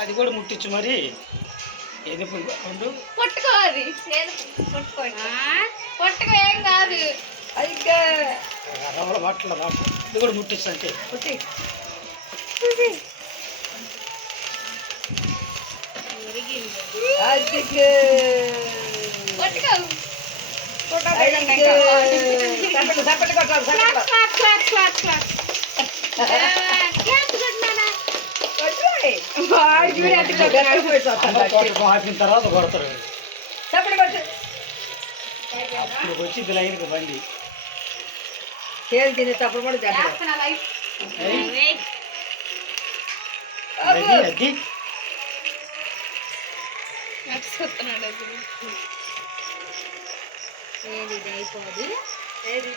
అది కూడా ముట్టించు మరి ఏది ఉండు పట్టుకోవాలి పట్టుకోండి పట్టుకో ఏం కాదు రవ్వల బాటల బాట ఇది కూడా ముట్టించు అంటే ఆపిన తర్వాత కొడతారు అప్పుడు వచ్చింది లైన్కి బండి చేలు తినేటప్పుడు కూడా అది ఏది అయిపోదు ఏది